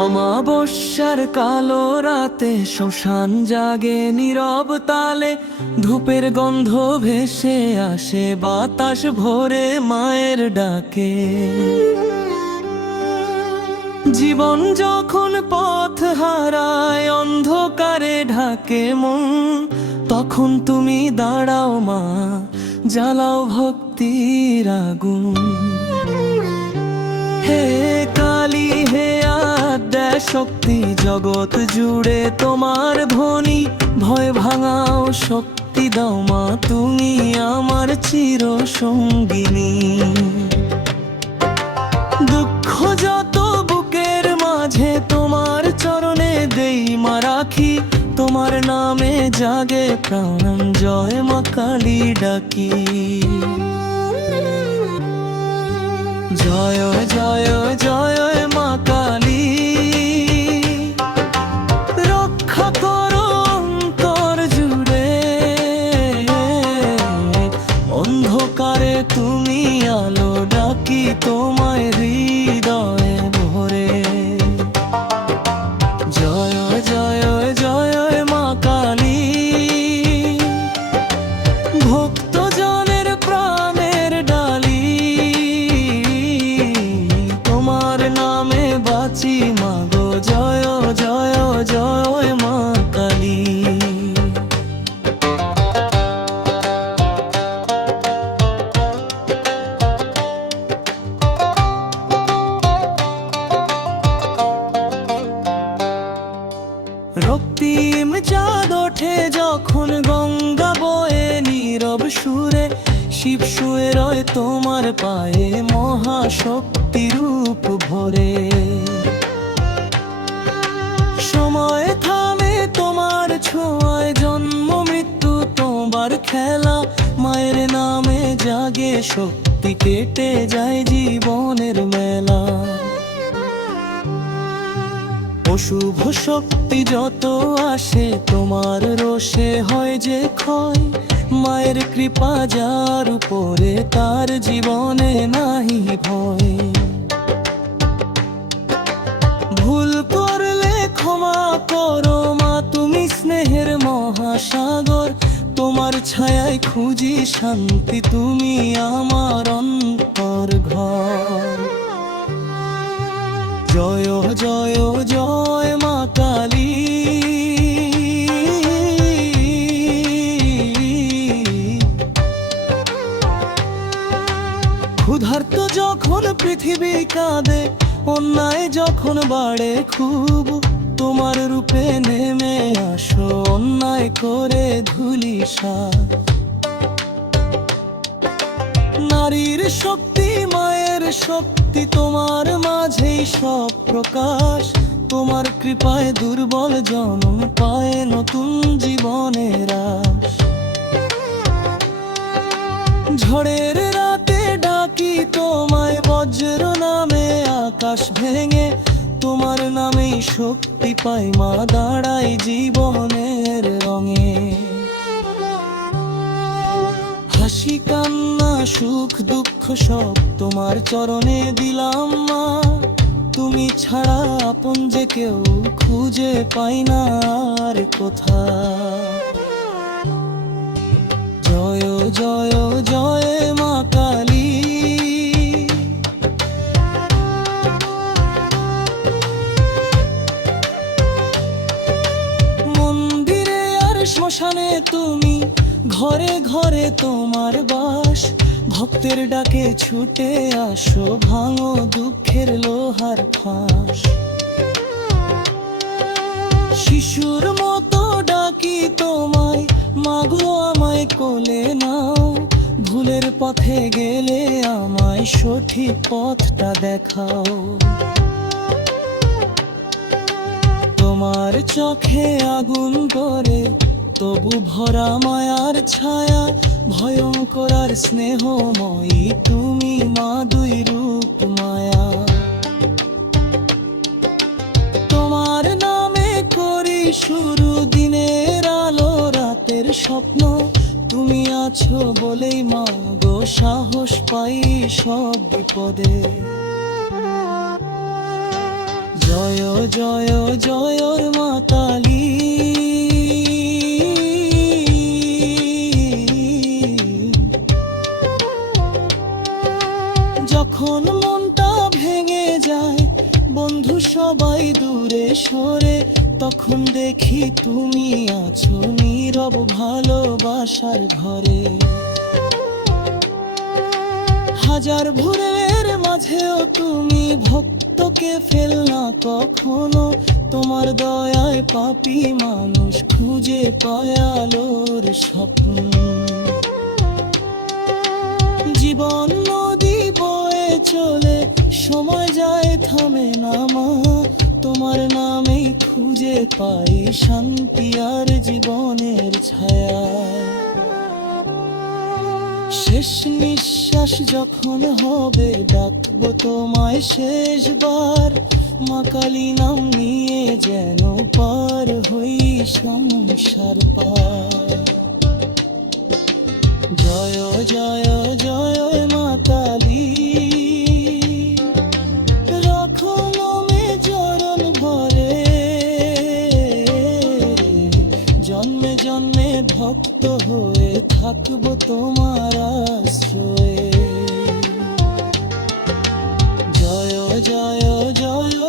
অমাবস্যার কালো রাতে শ্মশান জাগে নীরব তালে। ধূপের গন্ধ ভেসে আসে, বাতাস ভরে মায়ের ডাকে। জীবন যখন পথ হারায়, অন্ধকারে ঢাকে মন। তখন তুমি দাঁড়াও মা, জ্বালাও ভক্তির আগুন। হে শক্তি, জগৎ জুড়ে তোমার ধ্বনি। ভয় ভাঙাও, শক্তি দাও মা, তুমি আমার চির সঙ্গিনী দুঃখ যত বুকের মাঝে, তোমার চরণে দেই মা রাখি। তোমার নামে জাগে প্রাণ জয় মা কালী ডাকি। জয় জয় ডাকি নীরব সুরে, শিব শুয়ে রয় তোমার পায়ে মহাশক্তি রূপ ভরে। সময় থামে তোমার ছোঁয়ায়, জন্ম, মৃত্যু, তোমার খেলা। মায়ের নামে জাগে শক্তি, কেটে যায় জীবনের মেলা। অশুভ শক্তি যত আসে, তোমার রোষে হয় যে ক্ষয়। মায়ের কৃপা যার উপরে তার জীবনে নাহি ভয়। ভুল করলে ক্ষমা করো মা, তুমি স্নেহের মহাসাগর। তোমার ছায়ায় খুঁজি শান্তি, তুমি আমার অন্তর ঘর। জয় জয় অন্যায় যখন বাড়ে খুব, তোমার রূপে নেমে আসো, অন্যায় করে ধুলি নারীর শক্তি, মায়ের শক্তি, তোমার মাঝেই সব প্রকাশ। তোমার কৃপায় দুর্বল জনম পায় নতুন জীবনের আশ। ঝড়ের রাতে আকাশ ভেঙে তোমার নামেই শক্তি পাই মা দাঁড়াই জীবনের রঙে। হাসি, কান্না, সুখ, দুঃখ সব তোমার চরণে দিলাম মা। তুমি ছাড়া আপন যে কেউ খুঁজে পাই না আর কোথা। জয় জয় জয় তুমি ঘরে ঘরে তোমার বাস, ভক্তের ডাকে ছুটে আসো, ভাঙো দুঃখের লোহার ফাঁস। শিশুর মতো ডাকি তোমায়, মাগো আমায় কোলে নাও, ভুলের পথে গেলে আমায় সঠিক পথটা দেখাও। তোমার চোখে আগুন করে তবু ভরা মায়ার ছায়া ভয়ঙ্কর আর স্নেহময়ী তুমি মা দুই রূপ মায়া। তোমার নামে করি শুরু দিনের আলো, রাতের স্বপ্ন। তুমি আছো বলেই মা গো সাহস পাই সব বিপদে। জয় জয়, জয়র মাতালি সবাই দূরে সরে, তখন দেখি তুমি আছো নীরব ভালোবাসার ঘরে। হাজার ভোরের মাঝেও তুমি ভক্তকে ফেল না কখনো, তোমার দয়ায় পাপি মানুষ খুঁজে পায় আলোর স্বপ্ন। জীবন নদী বয়ে চলে সময় যায়, থামে না মা। তোমার নামেই খুঁজে পাই শান্তি আর জীবনের ছায়া। শেষ নিঃশ্বাস যখন হবে, ডাকবো তোমায় শেষবার। মা কালী নাম নিয়ে যেন পার হই সংসার পার। জয় জয় জয় জন্মে জন্মে ভক্ত হয়ে থাকব তোমার আশ্রয়ে। জয় জয় জয়